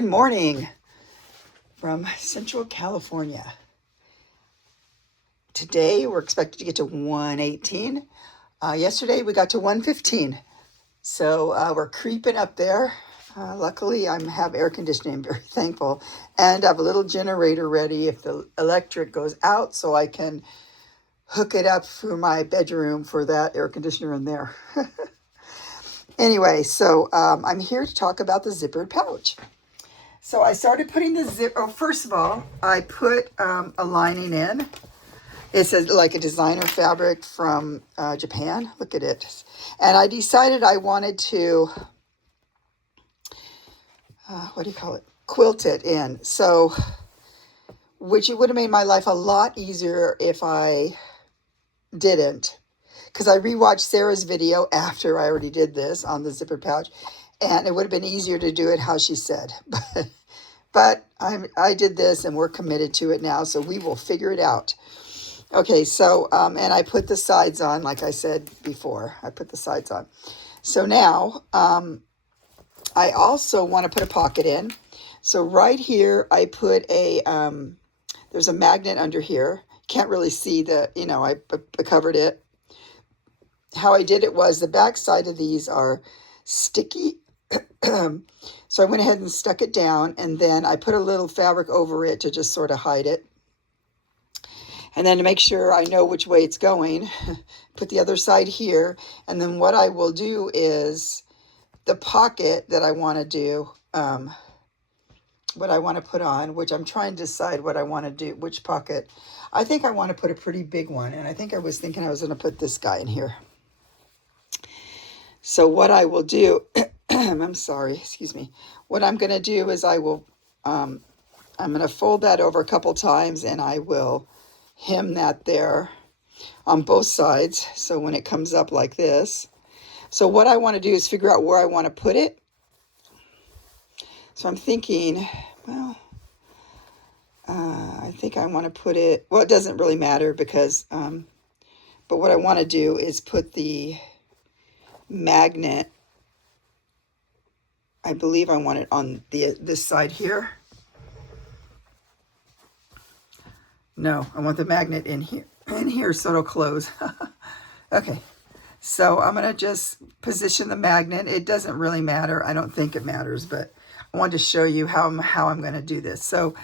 Good morning from Central California. Today we're expected to get to 118. Yesterday we got to 115. So we're creeping up there. Luckily I have air conditioning, I'm very thankful. And I have a little generator ready if the electric goes out so I can hook it up for my bedroom for that air conditioner in there. Anyway, so I'm here to talk about the zippered pouch. So I started putting the first of all, I put a lining in. It's like a designer fabric from Japan. Look at it. And I decided I wanted to, quilt it in. So, which it would have made my life a lot easier if I didn't. Because I rewatched Sarah's video after I already did this on the zippered pouch. And it would have been easier to do it how she said. But I did this and we're committed to it now. So we will figure it out. Okay, so, and I put the sides on, like I said before. I put the sides on. So now, I also want to put a pocket in. So right here, I put a, there's a magnet under here. Can't really see the, I covered it. How I did it was the back side of these are sticky. So I went ahead and stuck it down, and then I put a little fabric over it to just sort of hide it. And then to make sure I know which way it's going, put the other side here. And then what I will do is the pocket that I want to do, what I want to put on, which I'm trying to decide what I want to do, which pocket. I think I want to put a pretty big one. And I think I was thinking I was going to put this guy in here. So what I will do, I'm sorry, excuse me. What I'm going to do is I will, I'm going to fold that over a couple times and I will hem that there on both sides. So when it comes up like this. So what I want to do is figure out where I want to put it. So I'm thinking, well, I think I want to put it, well, it doesn't really matter because, but what I want to do is put the magnet, I believe I want it on this side here. No, I want the magnet in here so it'll close. Okay, so I'm going to just position the magnet. It doesn't really matter. I don't think it matters, but I wanted to show you how I'm going to do this. So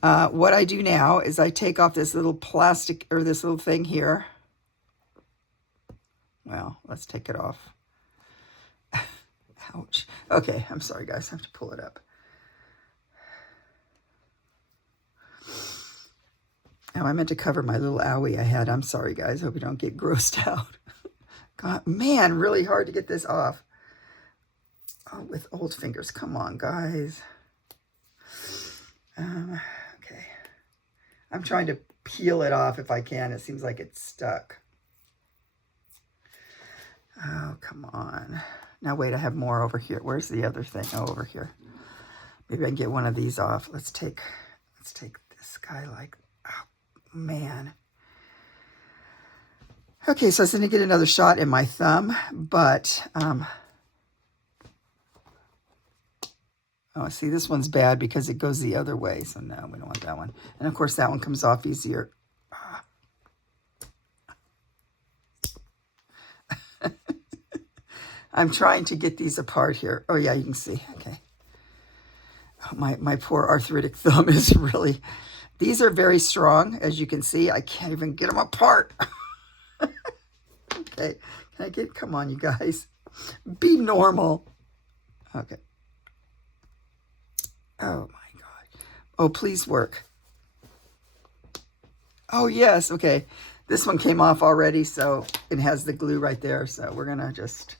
what I do now is I take off this little plastic, or this little thing here. Well, let's take it off. Ouch. Okay, I'm sorry, guys. I have to pull it up. Oh, I meant to cover my little owie I had. I'm sorry, guys. Hope you don't get grossed out. God, man, really hard to get this off. Oh, with old fingers. Come on, guys. Okay. I'm trying to peel it off if I can. It seems like it's stuck. Oh, come on. Now, wait, I have more over here. Where's the other thing? Oh, over here. Maybe I can get one of these off. Let's take this guy like, oh, man. Okay, so I was going to get another shot in my thumb, but, oh, see, this one's bad because it goes the other way. So no, we don't want that one. And of course, that one comes off easier. I'm trying to get these apart here. Oh, yeah, you can see. Okay. Oh, my poor arthritic thumb is really... These are very strong, as you can see. I can't even get them apart. Okay. Can I get... Come on, you guys. Be normal. Okay. Oh, my God. Oh, please work. Oh, yes. Okay. This one came off already, so it has the glue right there. So we're going to just...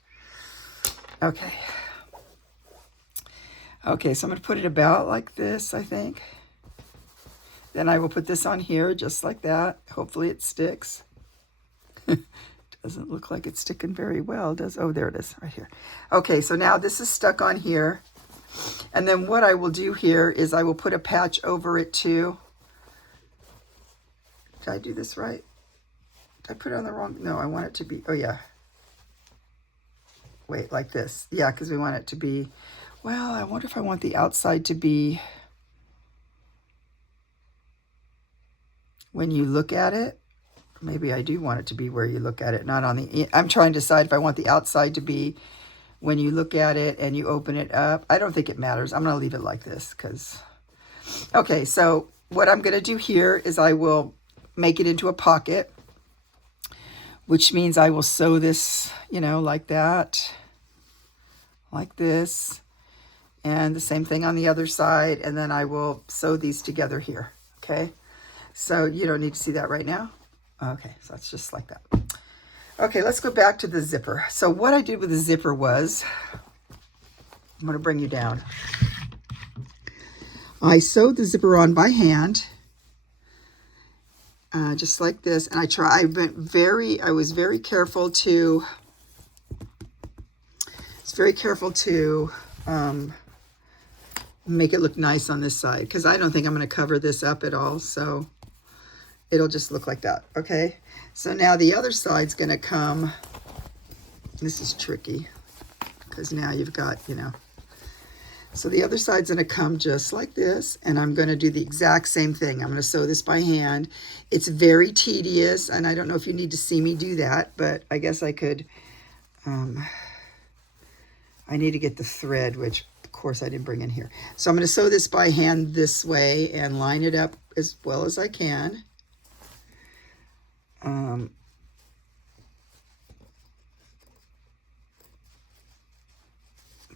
Okay. Okay, so I'm going to put it about like this, I think. Then I will put this on here just like that. Hopefully it sticks. Doesn't look like it's sticking very well, does? Oh, there it is, right here. Okay, so now this is stuck on here. And then what I will do here is I will put a patch over it too. Did I do this right? Did I put it on the wrong? No, I want it to be, oh yeah. Wait, like this. Yeah, because we want it to be, Well, I wonder if I want the outside to be when you look at it. Maybe I do want it to be where you look at it, not on the... I'm trying to decide if I want the outside to be when you look at it and you open it up. I don't think it matters. I'm going to leave it like this because... Okay, so what I'm going to do here is I will make it into a pocket, which means I will sew this, you know, like that, like this, and the same thing on the other side, and then I will sew these together here, okay? So you don't need to see that right now. Okay, so it's just like that. Okay, let's go back to the zipper. So what I did with the zipper was, I'm going to bring you down. I sewed the zipper on by hand, just like this. And I was very careful to, make it look nice on this side, because I don't think I'm going to cover this up at all. So it'll just look like that. Okay. So now the other side's going to come. This is tricky because now you've got, you know, so the other side's going to come just like this, and I'm going to do the exact same thing. I'm going to sew this by hand. It's very tedious, and I don't know if you need to see me do that, but I guess I could. I need to get the thread, which of course I didn't bring in here. So I'm going to sew this by hand this way and line it up as well as I can.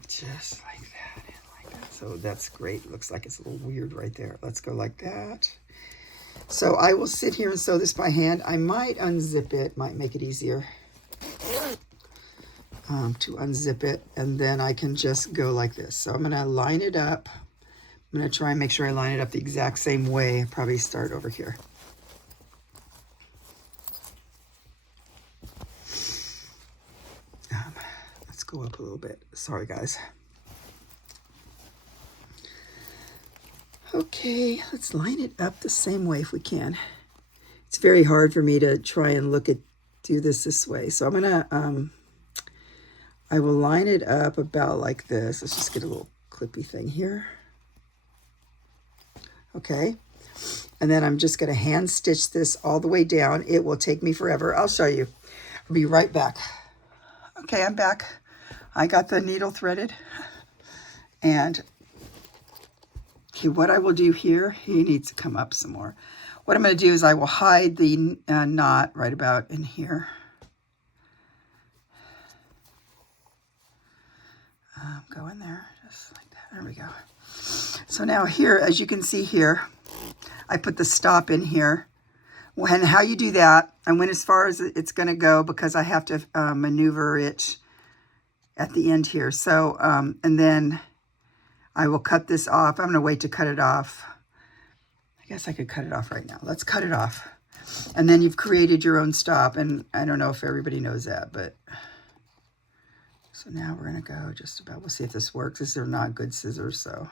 Just like that and like that. So that's great. Looks like it's a little weird right there. Let's go like that. So I will sit here and sew this by hand. I might unzip it, might make it easier to unzip it, and then I can just go like this. So I'm going to line it up. I'm going to try and make sure I line it up the exact same way. Probably start over here. Let's go up a little bit. Sorry, guys. Okay, let's line it up the same way if we can. It's very hard for me to try and do this way. So I'm gonna, I will line it up about like this. Let's just get a little clippy thing here. Okay, and then I'm just gonna hand stitch this all the way down. It will take me forever. I'll show you. I'll be right back. Okay, I'm back. I got the needle threaded, and okay, what I will do here, he needs to come up some more. What I'm going to do is I will hide the knot right about in here. Go in there, just like that. There we go. So now here, as you can see here, I put the stop in here. And how you do that, I went as far as it's going to go because I have to maneuver it at the end here. So, and then I will cut this off. I'm going to wait to cut it off. I guess I could cut it off right now. Let's cut it off. And then you've created your own stop. And I don't know if everybody knows that, but so now we're going to go just about, we'll see if this works. These are not good scissors, so.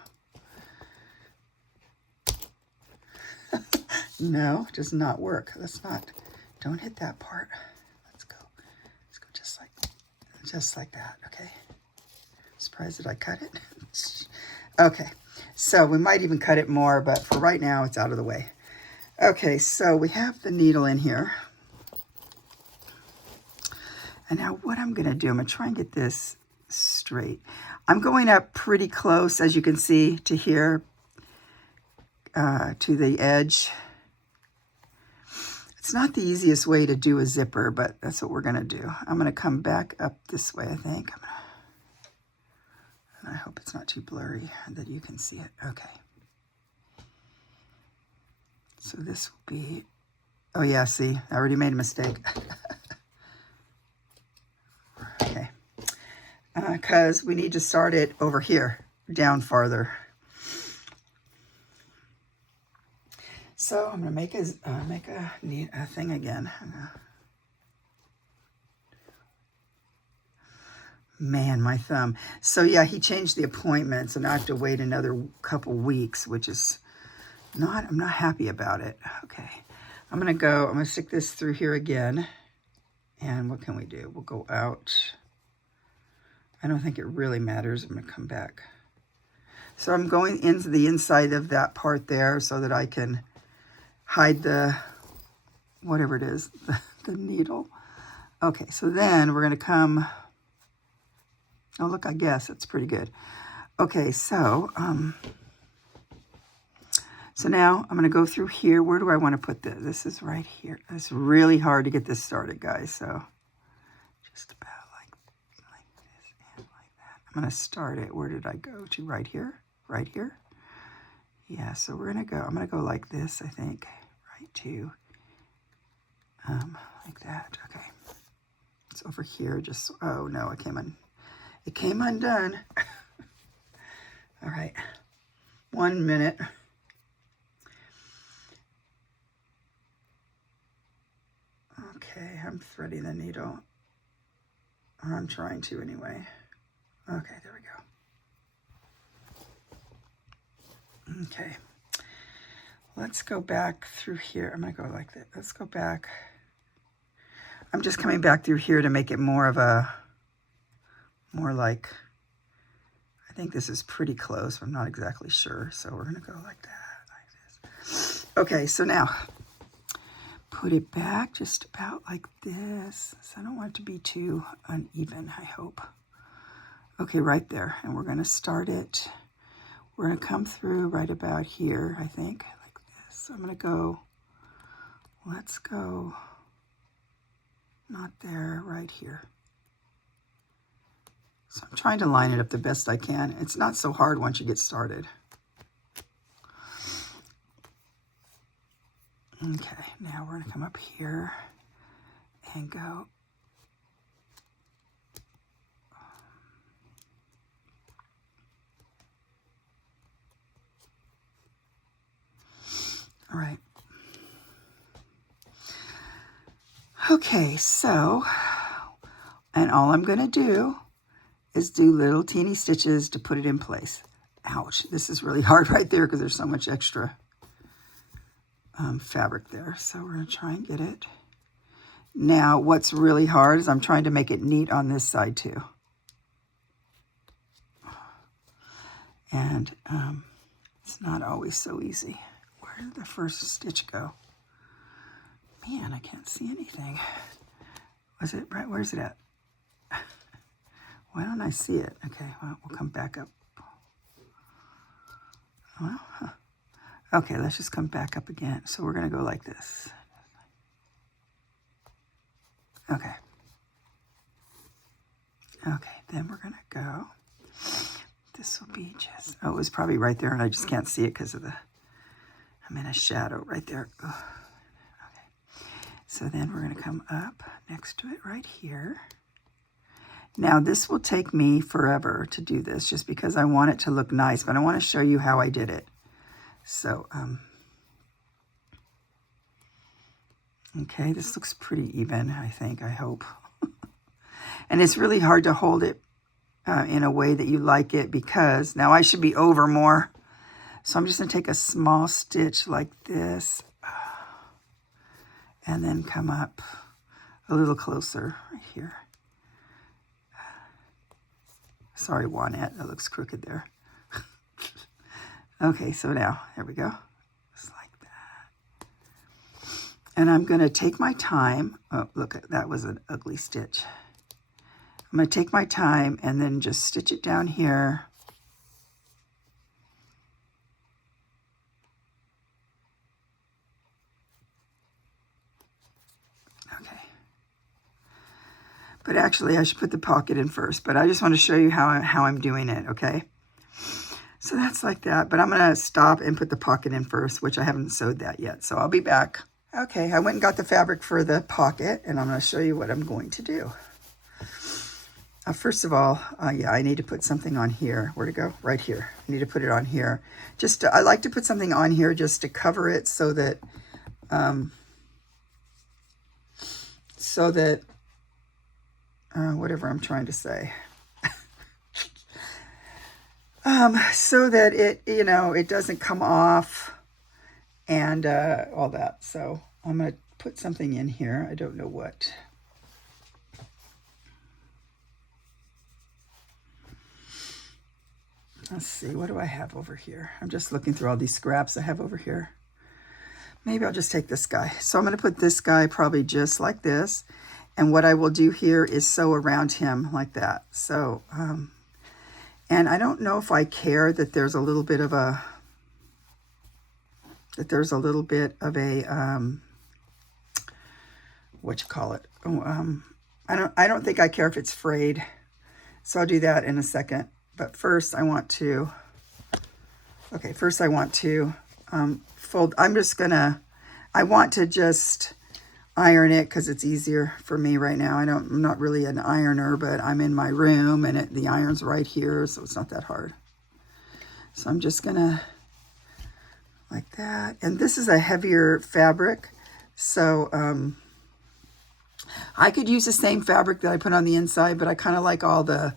No, it does not work. Don't hit that part. Let's go just like that, okay? Surprised that I cut it. Okay, so we might even cut it more, but for right now, it's out of the way. Okay, so we have the needle in here. And now what I'm gonna do, I'm gonna try and get this straight. I'm going up pretty close, as you can see, to here, to the edge. It's not the easiest way to do a zipper, but that's what we're gonna do. I'm gonna come back up this way, I think. And I hope it's not too blurry that you can see it. Okay. So this will be, oh yeah, see, I already made a mistake. Okay. Because we need to start it over here, down farther. So I'm gonna make a thing again. Man, my thumb. So yeah, he changed the appointment, so now I have to wait another couple weeks, which is I'm not happy about it. Okay, I'm gonna stick this through here again. And what can we do? We'll go out. I don't think it really matters. I'm gonna come back. So I'm going into the inside of that part there so that I can hide the, whatever it is, the needle. Okay, so then we're going to come, oh look, I guess it's pretty good. Okay, so now I'm going to go through here. Where do I want to put this? This is right here. It's really hard to get this started, guys. So just about like this and like that. I'm going to start it. Where did I go to? Right here? Right here? Yeah, so we're going to go, I'm going to go like this, I think. Right to, like that. Okay. It's over here. Just, oh no, it came undone. All right. 1 minute. Okay, I'm threading the needle. Or I'm trying to anyway. Okay, there we go. Okay. Let's go back through here. I'm going to go like that. Let's go back. I'm just coming back through here to make it more like, I think this is pretty close. I'm not exactly sure. So we're going to go like that, like this. Okay, so now put it back just about like this. So I don't want it to be too uneven, I hope. Okay, right there. And we're going to start it. We're going to come through right about here, I think, like this. So I'm going to go, let's go, not there, right here. So I'm trying to line it up the best I can. It's not so hard once you get started. Okay, now we're going to come up here and go. All right. Okay, so, and all I'm going to do is do little teeny stitches to put it in place. Ouch, this is really hard right there because there's so much extra fabric there. So we're going to try and get it. Now, what's really hard is I'm trying to make it neat on this side too. And it's not always so easy. Where did the first stitch go? Man, I can't see anything. Was it right? Where's it at? Why don't I see it? Okay, well, we'll come back up. Well, huh. Okay, let's just come back up again. So we're going to go like this. Okay. Okay, then we're going to go. This will be just, oh, it was probably right there and I just can't see it because of I'm in a shadow right there. Ugh. Okay. So then we're going to come up next to it right here. Now this will take me forever to do this just because I want it to look nice, but I want to show you how I did it. So, okay, this looks pretty even, I think, I hope. And it's really hard to hold it in a way that you like it because now I should be over more. So I'm just going to take a small stitch like this and then come up a little closer right here. Sorry, Juanette, that looks crooked there. Okay, so now, there we go. Just like that. And I'm going to take my time. Oh, look, that was an ugly stitch. I'm going to take my time and then just stitch it down here. Okay. But actually, I should put the pocket in first. But I just want to show you how I'm doing it, okay? So that's like that. But I'm going to stop and put the pocket in first, which I haven't sewed that yet. So I'll be back. Okay, I went and got the fabric for the pocket, and I'm going to show you what I'm going to do. First of all, yeah, I need to put something on here. Where to go? Right here. I need to put it on here. Just I like to put something on here just to cover it so that whatever I'm trying to say. So that it, you know, it doesn't come off and all that. So I'm going to put something in here. I don't know what. Let's see, what do I have over here? I'm just looking through all these scraps I have over here. Maybe I'll just take this guy. So I'm going to put this guy probably just like this. And what I will do here is sew around him like that. So, and I don't know if I care that there's a little bit of a, what you call it? Oh, I don't think I care if it's frayed. So I'll do that in a second. But first I want to, fold. I want to just iron it because it's easier for me right now. I'm not really an ironer, but I'm in my room and the iron's right here, so it's not that hard. So I'm just gonna, like that. And this is a heavier fabric, so I could use the same fabric that I put on the inside, but I kind of like all the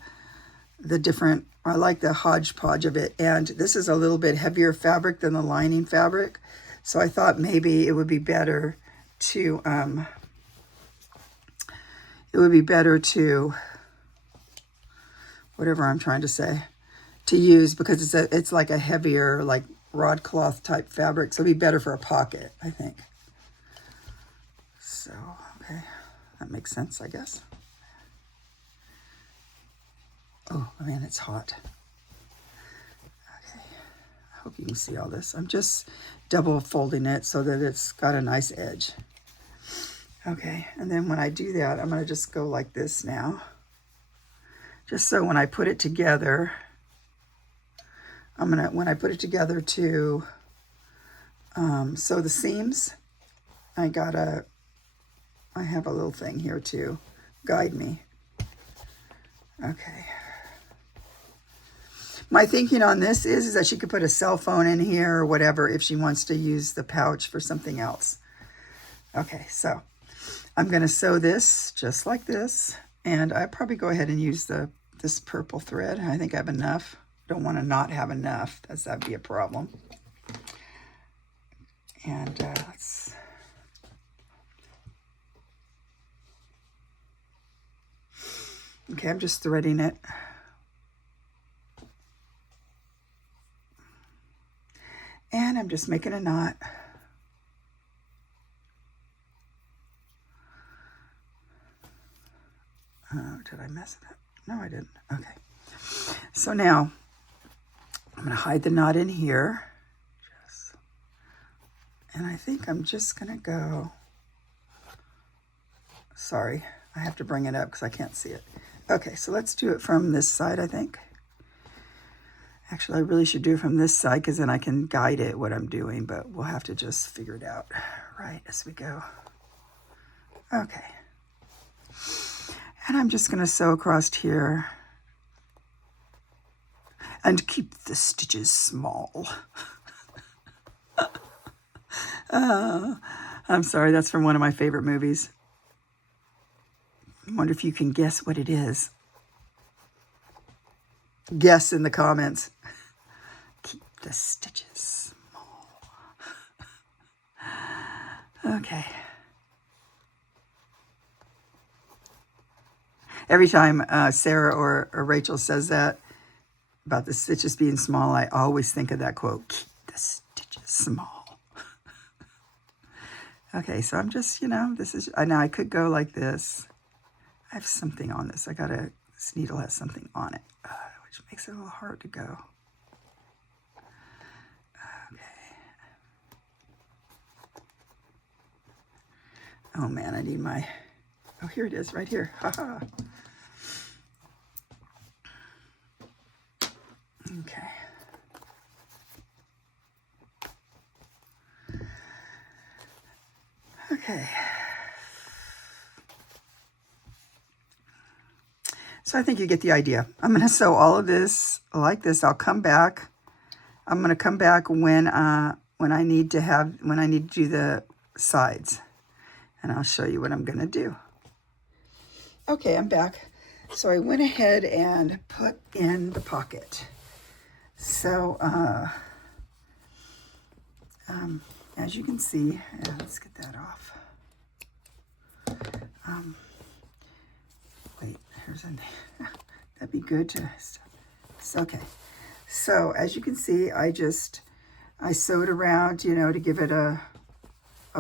different, I like the hodgepodge of it. And this is a little bit heavier fabric than the lining fabric. So I thought maybe it would be better to, whatever I'm trying to say, to use, because it's like a heavier, like broadcloth type fabric. So it'd be better for a pocket, I think. So, okay, that makes sense, I guess. Oh man, it's hot. Okay, I hope you can see all this. I'm just double folding it so that it's got a nice edge. Okay, and then when I do that, I'm gonna just go like this now. Just so when I put it together, when I put it together to sew the seams, I have a little thing here to guide me. Okay. My thinking on this is that she could put a cell phone in here or whatever if she wants to use the pouch for something else. Okay, so I'm going to sew this just like this. And I probably go ahead and use this purple thread. I think I have enough. Don't want to not have enough. That'd be a problem. And let's... Okay, I'm just threading it. And I'm just making a knot. Oh, did I mess it up? No, I didn't. Okay. So now I'm going to hide the knot in here. And I think I'm just going to go. Sorry, I have to bring it up because I can't see it. Okay, so let's do it from this side, I think. Actually, I really should do it from this side because then I can guide it what I'm doing, but we'll have to just figure it out right as we go. Okay. And I'm just going to sew across here and keep the stitches small. I'm sorry, that's from one of my favorite movies. I wonder if you can guess what it is. Guess in the comments. Keep the stitches small. Okay. Every time Sarah or Rachel says that about the stitches being small, I always think of that quote, keep the stitches small. Okay, so I'm just, now I could go like this. I have something on this. This needle has something on it, which makes it a little hard to go. Okay. Oh man, I need my, oh, here it is, right here. Haha. Okay. Okay. So I think you get the idea. I'm going to sew all of this like this. I'll come back. I'm going to come back when I need to do the sides, and I'll show you what I'm going to do. Okay, I'm back. So I went ahead and put in the pocket. So as you can see, let's get that off. Wait, here's a, that'd be good to, okay. So as you can see, I sewed around, you know, to give it a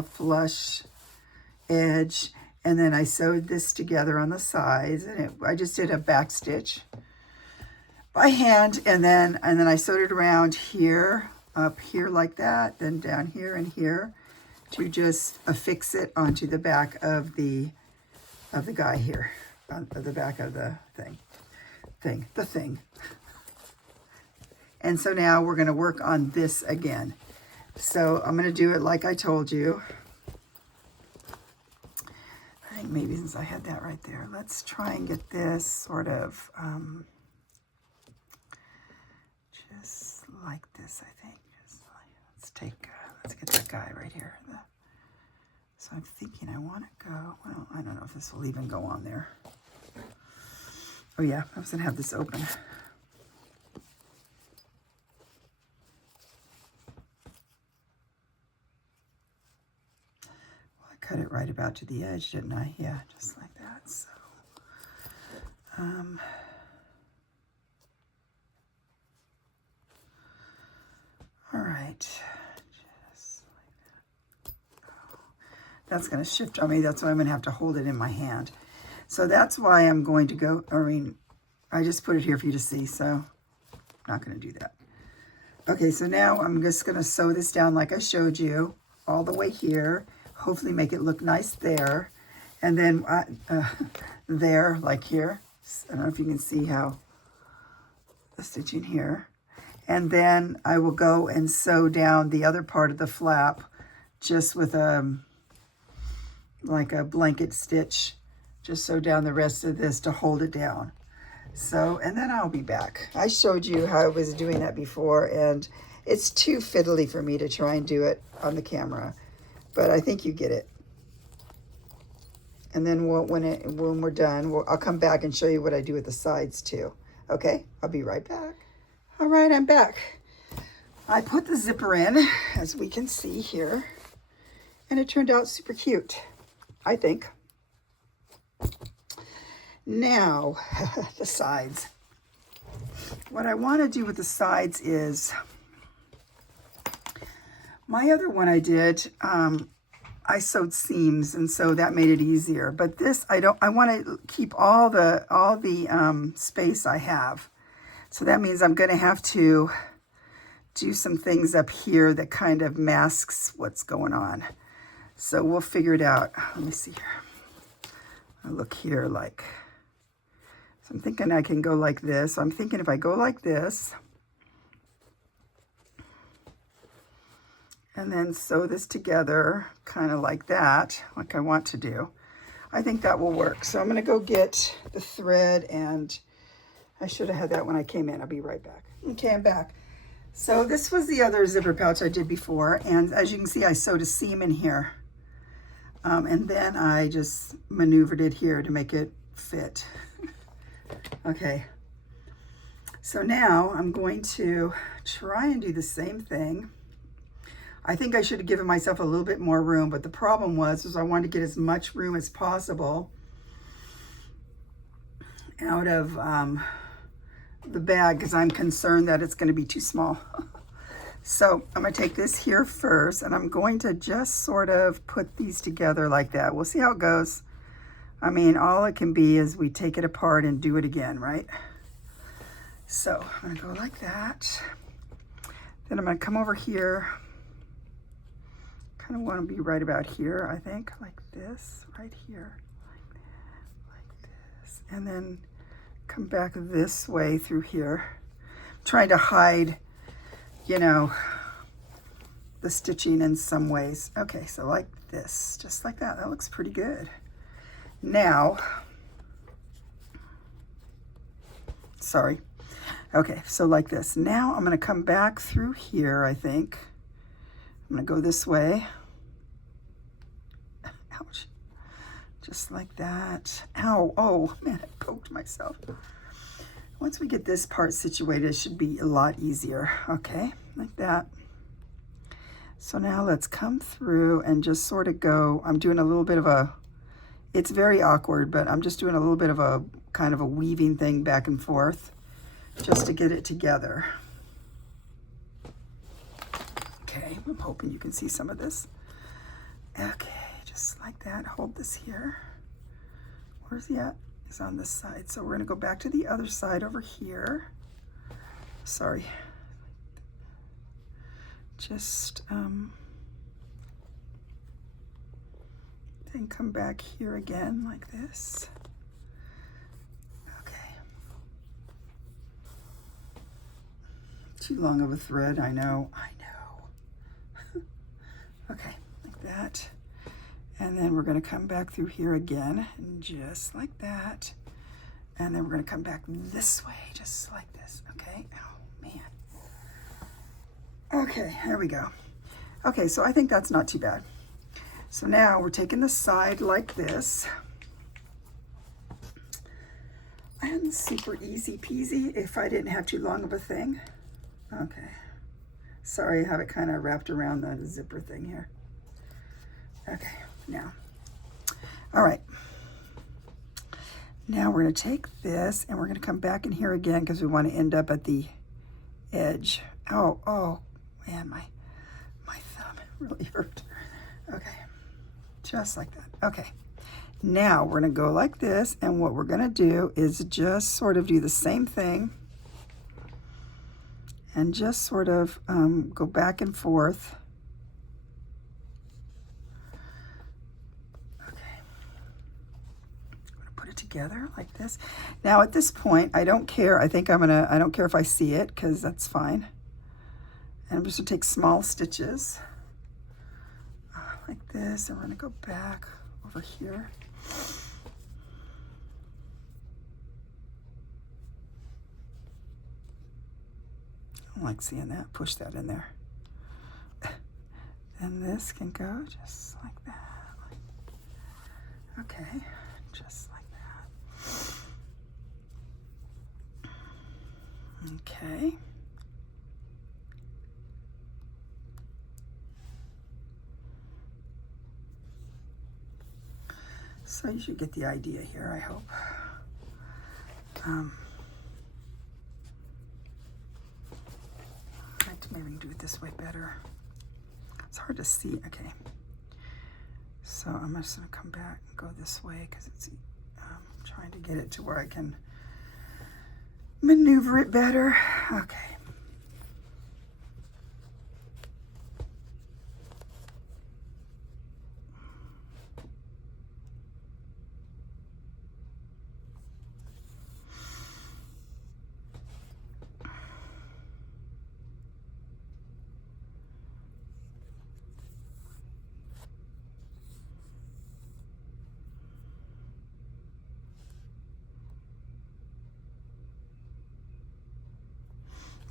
flush edge. And then I sewed this together on the sides, and I just did a back stitch by hand, and then I sewed it around here, up here like that, then down here and here to just affix it onto the back of the guy here, on the back of the thing. And so now we're going to work on this again. So I'm going to do it like I told you. I think maybe since I had that right there, let's try and get this sort of just like this, I think. Just like, let's get that guy right here. So I'm thinking I want to go, well, I don't know if this will even go on there. Oh yeah, I was going to have this open. Cut it right about to the edge, didn't I? Yeah, just like that. So, all right, just like that. Oh, that's going to shift on me. That's why I'm going to have to hold it in my hand. So that's why I'm going to go, I just put it here for you to see, so I'm not going to do that. Okay, so now I'm just going to sew this down like I showed you, all the way here. Hopefully make it look nice there. And then there, like here. I don't know if you can see how the stitching here. And then I will go and sew down the other part of the flap just with like a blanket stitch. Just sew down the rest of this to hold it down. So, and then I'll be back. I showed you how I was doing that before, and it's too fiddly for me to try and do it on the camera. But I think you get it. And then when we're done, I'll come back and show you what I do with the sides too. Okay, I'll be right back. All right, I'm back. I put the zipper in, as we can see here, and it turned out super cute, I think. Now, the sides. What I want to do with the sides is, my other one I did, I sewed seams, and so that made it easier. But this, I want to keep all the space I have. So that means I'm going to have to do some things up here that kind of masks what's going on. So we'll figure it out. Let me see here. I look here like, so I'm thinking I can go like this. So I'm thinking if I go like this, and then sew this together, kind of like that, like I want to do. I think that will work. So I'm going to go get the thread, and I should have had that when I came in. I'll be right back. Okay, I'm back. So this was the other zipper pouch I did before, and as you can see, I sewed a seam in here. And then I just maneuvered it here to make it fit. Okay. So now I'm going to try and do the same thing. I think I should have given myself a little bit more room, but the problem was I wanted to get as much room as possible out of the bag because I'm concerned that it's going to be too small. So I'm going to take this here first, and I'm going to just sort of put these together like that. We'll see how it goes. I mean, all it can be is we take it apart and do it again, right? So I'm going to go like that. Then I'm going to come over here. Kind of want to be right about here, I think, like this, right here, like this, and then come back this way through here. I'm trying to hide, you know, the stitching in some ways. Okay, so like this, just like that. That looks pretty good. Now, sorry. Okay, so like this. Now I'm going to come back through here, I think. I'm going to go this way. Ouch. Just like that. Ow. Oh, man, I poked myself. Once we get this part situated, it should be a lot easier. Okay, like that. So now let's come through and just sort of go. I'm doing a little bit of a, it's very awkward, but I'm just doing a little bit of a kind of a weaving thing back and forth just to get it together. Okay, I'm hoping you can see some of this. Okay, just like that. Hold this here. Where's he at? He's on this side. So we're gonna go back to the other side over here. Sorry. Just, then come back here again like this. Okay. Too long of a thread, I know. Okay, like that. And then we're gonna come back through here again, just like that. And then we're gonna come back this way, just like this, okay? Oh, man. Okay, there we go. Okay, so I think that's not too bad. So now we're taking the side like this. And super easy peasy if I didn't have too long of a thing. Okay. Sorry, I have it kind of wrapped around the zipper thing here. Okay, now. All right. Now we're going to take this and we're going to come back in here again because we want to end up at the edge. Oh, man, my thumb really hurt. Okay, just like that. Okay, now we're going to go like this, and what we're going to do is just sort of do the same thing and just sort of go back and forth. Okay, I'm going to put it together like this. Now at this point, I don't care. I don't care if I see it because that's fine. And I'm just going to take small stitches like this, and we're going to go back over here. I don't like seeing that. Push that in there. And this can go just like that. Okay, just like that. Okay. So you should get the idea here, I hope. I'd like to maybe do it this way better. It's hard to see. Okay. So I'm just going to come back and go this way because it's trying to get it to where I can maneuver it better. Okay.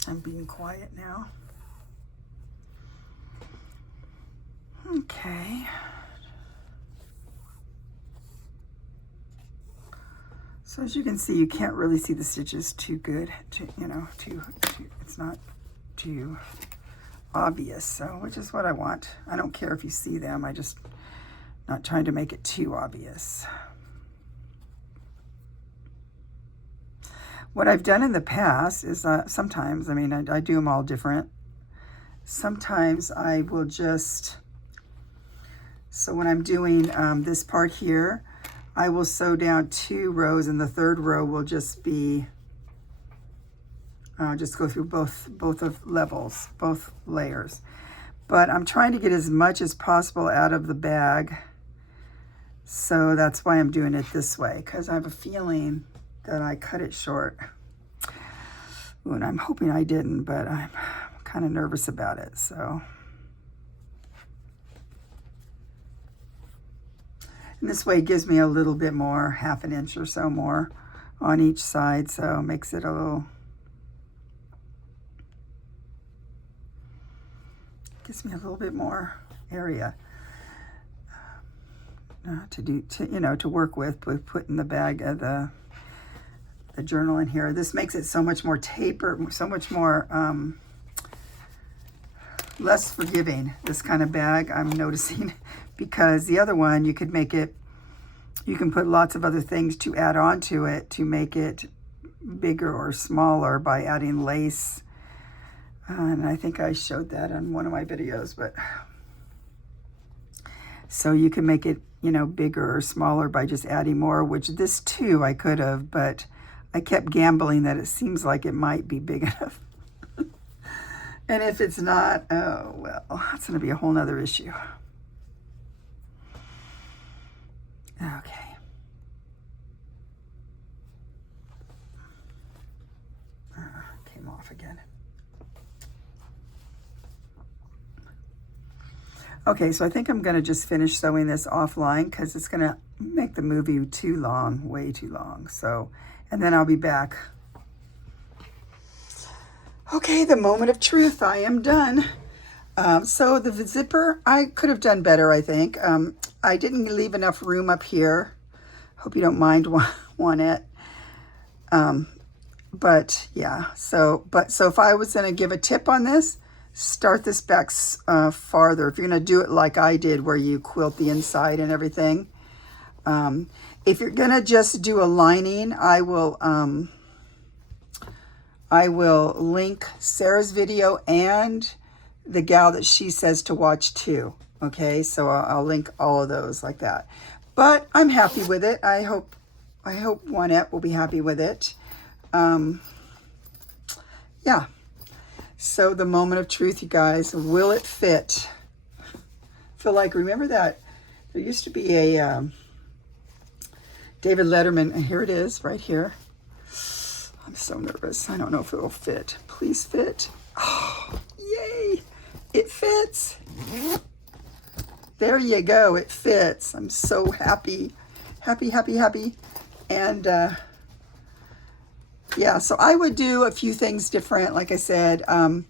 I'm being quiet now. Okay. So as you can see, you can't really see the stitches too good. It's not too obvious. So, which is what I want. I don't care if you see them. I just not trying to make it too obvious. What I've done in the past is sometimes, I do them all different. Sometimes I will just, so when I'm doing this part here, I will sew down 2 rows, and the 3rd row will just be, just go through both of levels, both layers. But I'm trying to get as much as possible out of the bag. So that's why I'm doing it this way, because I have a feeling that I cut it short. Ooh, and I'm hoping I didn't, but I'm kind of nervous about it, so. And this way it gives me a little bit more, half an inch or so more on each side, so it makes it a little, gives me a little bit more area to work with putting the bag of the journal in here. This makes it so much more tapered, so much more less forgiving, this kind of bag, I'm noticing, because the other one you could make it, you can put lots of other things to add on to it to make it bigger or smaller by adding lace And I think I showed that on one of my videos, but so you can make it, you know, bigger or smaller by just adding more, which this too I could have, but I kept gambling that it seems like it might be big enough. And if it's not, oh, well, that's going to be a whole nother issue. Okay. Came off again. Okay, so I think I'm going to just finish sewing this offline because it's going to make the movie too long, way too long. So, and then I'll be back. Okay, the moment of truth. I am done. So the zipper, I could have done better, I think. I didn't leave enough room up here. Hope you don't mind one it. But yeah, so if I was going to give a tip on this, start this back farther. If you're going to do it like I did, where you quilt the inside and everything. If you're going to just do a lining, I will link Sarah's video and the gal that she says to watch too. Okay, so I'll link all of those like that. But I'm happy with it. I hope Juanette will be happy with it. Yeah. So the moment of truth, you guys. Will it fit? Feel like, remember that there used to be a David Letterman, and here it is right here. I'm so nervous. I don't know if it will fit. Please fit. Oh, yay. It fits. There you go. It fits. I'm so happy. Happy, happy, happy. And yeah, so I would do a few things different. Like I said, I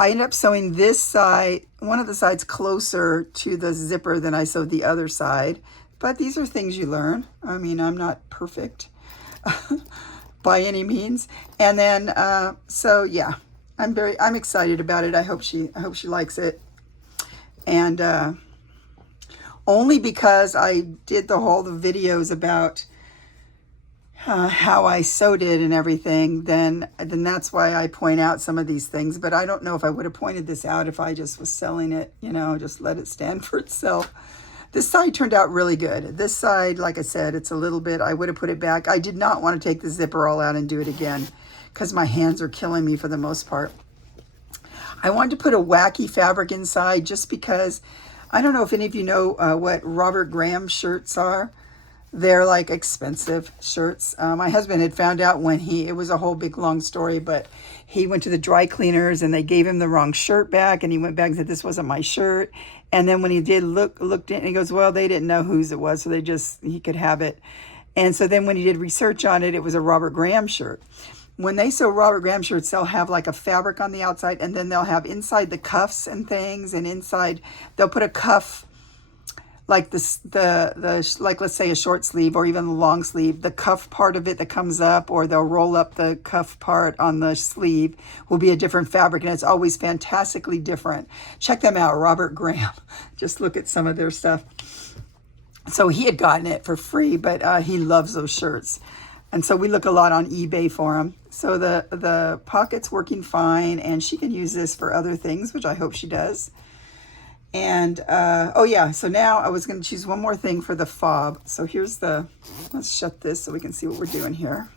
ended up sewing this side, one of the sides closer to the zipper than I sewed the other side. But these are things you learn. I mean, I'm not perfect by any means. And then, so yeah, I'm excited about it. I hope she likes it. And only because I did the videos about how I sewed it and everything, then that's why I point out some of these things. But I don't know if I would have pointed this out if I just was selling it, you know, just let it stand for itself. This side turned out really good. This side, like I said, it's a little bit, I would have put it back. I did not want to take the zipper all out and do it again because my hands are killing me for the most part. I wanted to put a wacky fabric inside just because, I don't know if any of you know what Robert Graham shirts are. They're like expensive shirts. My husband had found out when it was a whole big long story, but he went to the dry cleaners and they gave him the wrong shirt back, and he went back and said, this wasn't my shirt. And then when he did looked in, and he goes, well, they didn't know whose it was, so he could have it. And so then when he did research on it, it was a Robert Graham shirt. When they sew Robert Graham shirts, they'll have like a fabric on the outside, and then they'll have inside the cuffs and things, and inside they'll put a cuff, like like let's say a short sleeve or even a long sleeve, the cuff part of it that comes up, or they'll roll up the cuff part on the sleeve, will be a different fabric, and it's always fantastically different. Check them out, Robert Graham. Just look at some of their stuff. So he had gotten it for free, but he loves those shirts. And so we look a lot on eBay for them. So the pocket's working fine, and she can use this for other things, which I hope she does. And, oh yeah, so now I was going to choose one more thing for the fob. So here's let's shut this so we can see what we're doing here.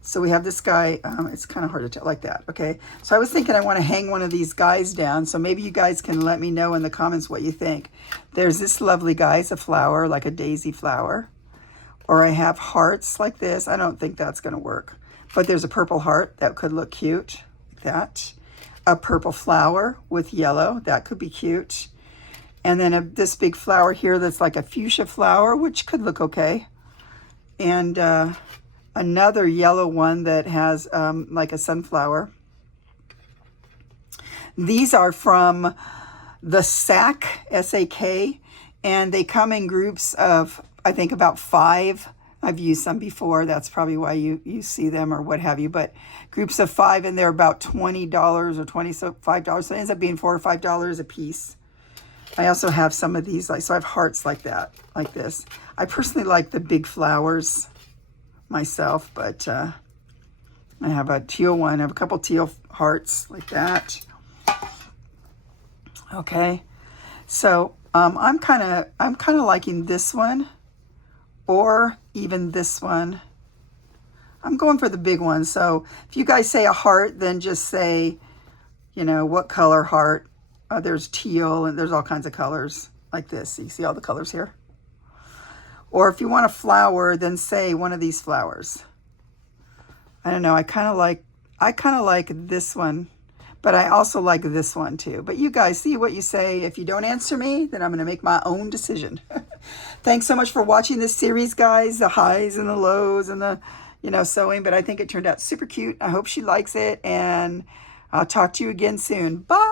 So we have this guy, it's kind of hard to tell, like that, okay? So I was thinking I want to hang one of these guys down, so maybe you guys can let me know in the comments what you think. There's this lovely guy, it's a flower, like a daisy flower. Or I have hearts like this. I don't think that's going to work. But there's a purple heart, that could look cute, like that. A purple flower with yellow, that could be cute. And then this big flower here that's like a fuchsia flower, which could look okay. And another yellow one that has like a sunflower. These are from the SAK, S-A-K, and they come in groups of, I think, about 5. I've used some before. That's probably why you see them or what have you. But groups of 5, and they're about $20 or $25. So it ends up being $4 or $5 a piece. I also have some of these, so I have hearts like that, like this. I personally like the big flowers myself, but I have a teal one. I have a couple teal hearts like that. Okay. So I'm kind of liking this one, or even this one. I'm going for the big one. So if you guys say a heart, then just say, you know, what color heart. There's teal and there's all kinds of colors like this. You see all the colors here? Or if you want a flower, then say one of these flowers. I don't know. I kind of like this one, but I also like this one too. But you guys see what you say. If you don't answer me, then I'm going to make my own decision. Thanks so much for watching this series, guys. The highs and the lows and the, you know, sewing. But I think it turned out super cute. I hope she likes it. And I'll talk to you again soon. Bye.